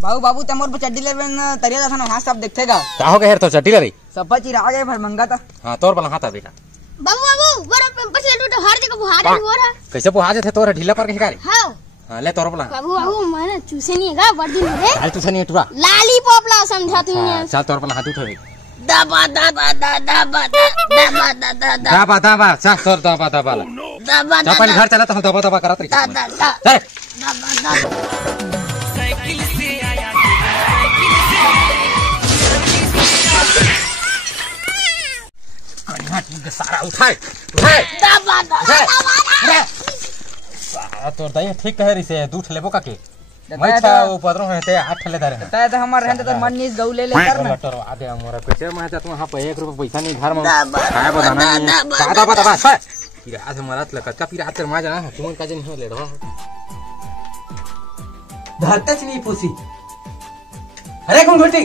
बाबू बाबू ते मोर चड्डी ले तरिया था ना हां सब देखेगा का हो गया तो चड्डी रे सब चिरा गए भर मंगा था। हां तोर बला हाथा बेटा बाबू बाबू बरा पछले टूट हार जगह बुहार हो रहा कैसे बुहा जे थे तोर ढीला पर के हिकारी। हां हां ले तोर बला बाबू बाबू मैंने चूसे नहीं है वर्दी में रे हाल चूसे नहीं टुरा लॉलीपॉप ला समझा तू ने चल तोर बला हाथ उठो दबा दबा दबा दबा दबा दबा चल तोर दबा दबा ला दबा जा पहले घर चला तो हम दबा दबा करत रही चल साइकिल से आया सारा उठाए उठाए दबा दबा तोर दई ठीक कह रही से दूठ लेबो का के मैं था उपद्रव रहते 8 ले धरे तय तो हमर रहते तो मन नीस गऊ ले ले कर ना लटर आदे हमरा कैसे मैं जात वहां पे 1 रुपया पैसा नहीं घर में काय बताना दादा बता बस फिर आज मरत लका का फिर आतर मा जाना तुमन का जन हो ले रहा धरते नहीं पूछी अरे कौन घोटी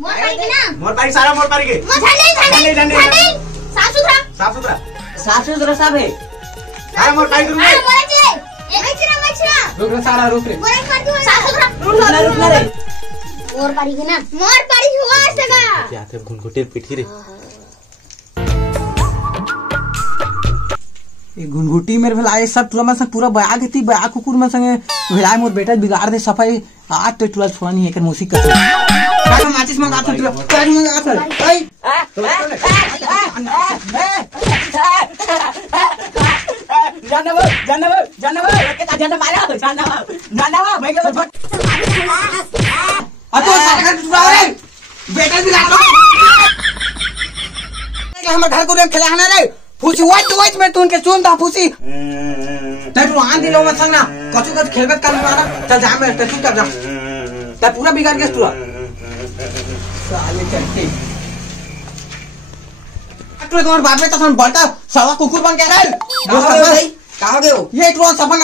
मोर पारी के ना मोर पारी सारा मोर पारी के नहीं साफ सुथरा साफ सुथरा सब है सारा मोर पारी करूंगा रुक रे सारा रुक रे रुक रे मोर पारी के ना मोर पारी हुआ सगा क्या थे घुंघुटे पिठी रे ये घुनघुटी मेरे भलाई सब टुला में से पूरा बया गती बया कुकुर में संगे भलाई मोर बेटा बिगाड़ दे सफाई आज तो टुला छोड़ा नहीं है कर मूसी कर का माचिस मंगा था टुला का मंगा था ए जानव के जानव मारा जानव भाई के आ तो सारा टुला रे बेटा बिगाड़ दो हमर घर को खेला है ना रे फूसी वाइट में तू उनके चुन दा फूसी तै तू आन दिलो मत संगना कछु कछ खेलबत कर मारा चल जा मैं तू कर जा तै पूरा बिगाड़ के तू साले चलते तू तुम्हारे बाप में तो बड़का सवा कुकुर बन के रहे का हो गए ये तू सपन